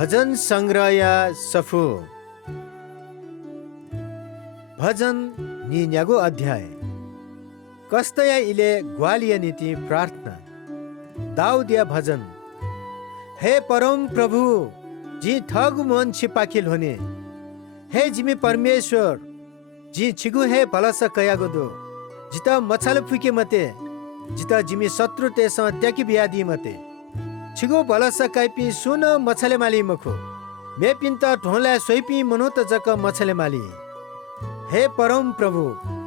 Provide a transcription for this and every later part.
भजन संग्रह सफु भजन निन्यागो अध्याय कस्तया इले ग्वालिया नीति प्रार्थना दाऊदिया भजन। हे परम प्रभु जी ठग मन छिपाखिल होने हे जिमी परमेश्वर जी छिगु हे भलस कयागोदो जिता मछल फुके मते जिता जिमी शत्रु तेस त्याकी बियादी मते छिगु भलस काइपी सुन मछले माली मखो मे पिन्ता ढोला सोइपी मनोत जक मछले माली। हे परम प्रभु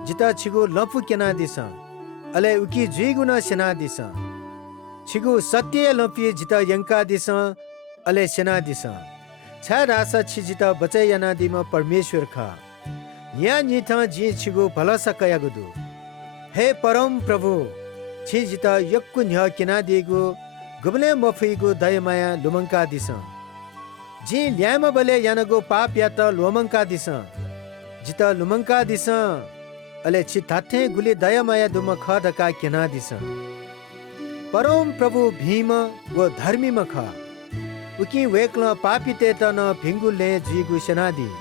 जिता छिगु लफु केना दिस अले उकी जुइगुन सेना दिस छिगु सत्य लफी जिता यंका दिस अले सेना दिस छा रासा छि जिता बचै याना दिम परमेश्वर खा या निथा जी छिगु भलस कयागुदु। हे परम प्रभु छि जिता यक्कु न्ह केना दिगु गुबले मफीगु दयमाया लुमंका दिस जी ल्याम बले यानगो पाप या त लोमंका दिस जिता लुमंका दिस अले छि थाथे गुली दयमाया दुम खडका केना दिस। परम प्रभु भीम वो धर्मी मख उकी वेक्ल पापिते त न भिंगुले जीगु सेनादी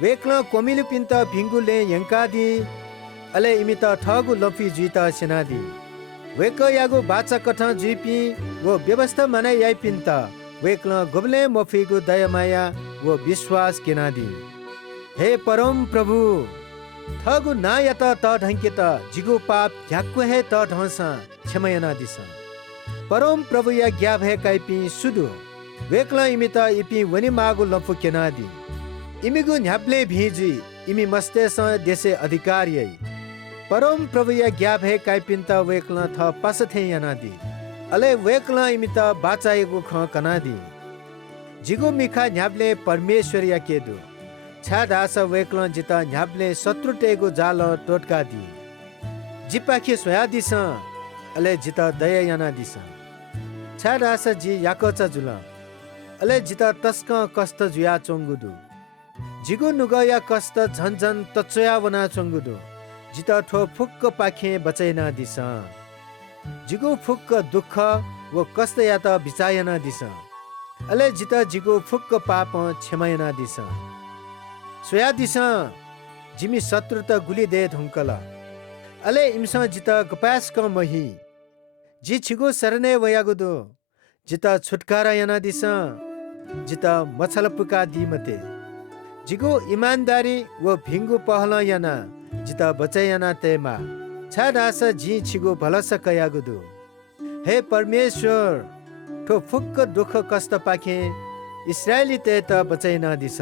वेक्ल कोमिलु पिन्त भिंगुले यंकादी अले इमित ठगु लफी जीता सेनादी वेक यागु बाचा कथा जीपी वो व्यवस्था मनाइ याइ पिन्त वेक्ल गोबले मफीगु दयमाया वो विश्वास केनादी। हे परम प्रभु ठगु ना यत त ढंकित जिगु पाप झ्याक्कु हे त ढसा क्षमयना दिस। परम प्रभु या ग्याभ हे काइपी सुदु वेक्ल इमित इपी वनि मागु लफु केनादी इमिगु न्याप्ले भिजी इमी मस्तेस देशे अधिकार यई। परम प्रभु या ग्याभ हे काइपिन्त वेक्ल थ पसथे यानादी अले वेक्ल इमित बाचाएको ख कनादी जिगु मिखा न्याप्ले परमेश्वर या केदु छा दास वेक्ल जिता न्याप्ले शत्रुटेको जाल टोटका दी जिपाखि सोया दिस अले जिता दया याना दिस छा दास जी याकोचा जुल अले जिता तस्क कष्ट जुया चोंगुदु जिगु नुगया कष्ट झन्झन तचया वना चोंगुदु जिता ठो फुक्क पाखे बचैना दिस जिगु फुक्क दुःख वो कष्ट या त बिचायना दिस अले जिता जिगु फुक्क पाप क्षमयना दिस सोया दिस जिमी शत्रु त गुली दे धुंकला अले इमस जिता गपास क मही जी छिगु सरने वयागुदो जिता छुटकारा याना दिस जिता मछल पुका दी मते जिगु ईमानदारी वो भिंगु पहल याना जिता बचयाना तेमा छा दास जी छिगु भलस कयागुदु। हे परमेश्वर ठो फुक्क दुःख कष्ट पाखे इस्राएली ते त बचैना दिस